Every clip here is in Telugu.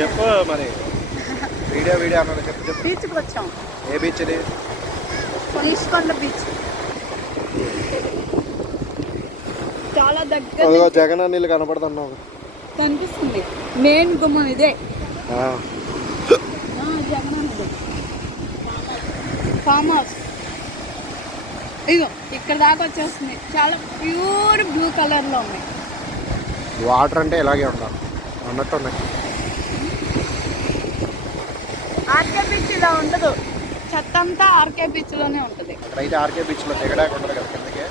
చెప్పు మరి. వీడియో వీడియో అన్నది చెప్పు చెప్పు. బీచ్కి వచ్చాం. ఏ బీచ్ ఇది ఈస్కొండ బీచ్. చాలా దగ్గర జగన్ నీళ్ళు కనపడుతున్నావు. కనిపిస్తుంది. మెయిన్ గుమ్మం ఇదే. ఆ, ఆ, జగన్ ఫామ్ హౌస్ ఇగో ఇక్కడ దాకా వచ్చేస్తుంది. చాలా ప్యూర్ బ్లూ కలర్లో ఉన్నాయి వాటర్ అంటే ఇలాగే ఉండాలి. అన్నట్టు ఉన్నాయి ఆర్కే బీచ్ ఇలా ఉండదు. చెత్త అంతా ఆర్కే బీచ్లోనే ఉంటుంది. అక్కడైతే ఆర్కే బీచ్లో దిగడానికి ఉండదు కదా కిందకి?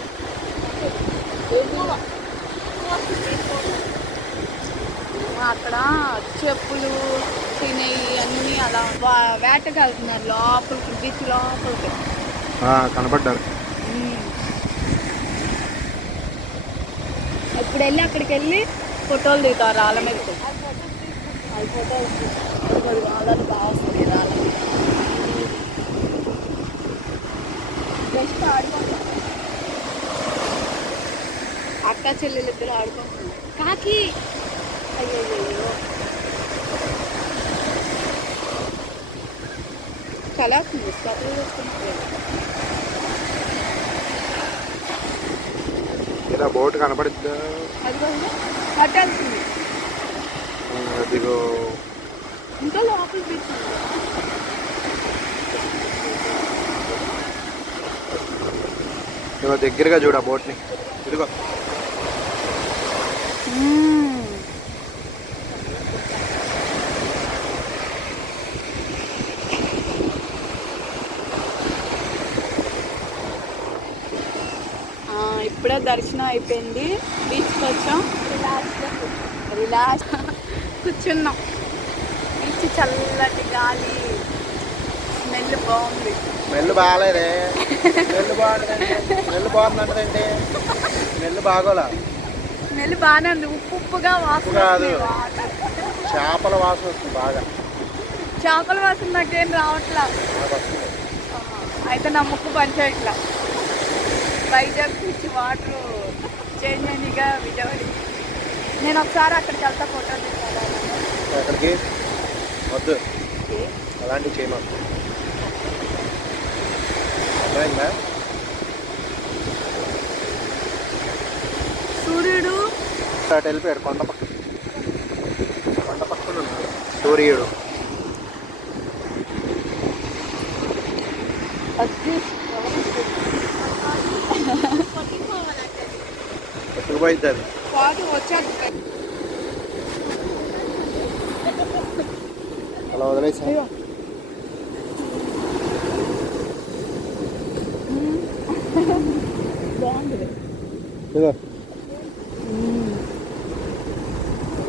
అక్కడ చెప్పులు తినేవి అన్నీ అలా వా- వేటకి వెళ్తున్నారు లోపలికి బీచ్ లోపలికి. ఆ, కనపడ్డారు. ఇప్పుడు వెళ్ళి అక్కడికి వెళ్ళి ఫోటోలు దిగుతారు రాళ్ళ మీద అది ఫోటోలు వాళ్ళని బాగా వస్తుంది రాళ్ళ మీద జస్ట్ ఆడుకుంటాం అక్క చెల్లెలు ఇద్దరు ఆడుకుంటున్నారు. కాకి! అయ్యో చాలా వస్తుంది ఇలా బోట్ కనపడుద్దా? అది కూడా అటు వెళ్తుంది ఆ, అదిగో. ఇంకా లోపల ఇదిగో దగ్గరగా చూడ బోట్ని. ఇదిగో. ఇప్పుడే దర్శనం అయిపోయింది. బీచ్కి వచ్చాం. రిలాక్స్ కూర్చున్నాం. బీచ్ చల్లటి గాలి. స్మెల్ బాగుంది. స్మెల్ బాగాలేదే. స్మెల్ బాగుందండి స్మెల్ బాగుందంటండి స్మెల్ బాగోలా? స్మెల్ బాగానే ఉంది. ఉప్పు ఉప్పుగా వాసన కాదు. చేపల వాసన వస్తుంది బాగా. చేపల వాసన నాకేం రావట్లా. అయితే నా ముక్కు పనిచేయట్లా. వైజాగ్ బీచ్ వాటర్ చేంజ్ అయిందిగా విజయవాడ నేను ఒకసారి అక్కడికి వెళ్తా ఫోటో తీసుకోవాలి వద్దు. అలాంటివి చేయమాకు అర్థమైందా? సూర్యుడు. అటు వెళ్ళిపోయాడు కొండ పక్క కొండ పక్కన ఉన్నాడు సూర్యుడు. వచ్చి వచ్చాడు అలా వదిలేసా?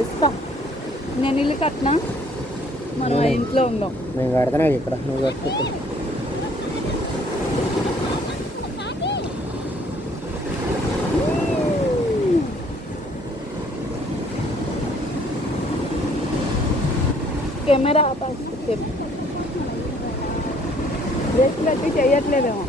ఇస్తా. నేను ఇల్లు కట్టినా మనం ఇంట్లో ఉందాం. నేను కడతాను ఇక్కడ. నువ్వు కట్టుకో. కెమెరా ఆపాల్సి బ్రేక్ పెట్టి చేయట్లేదేమో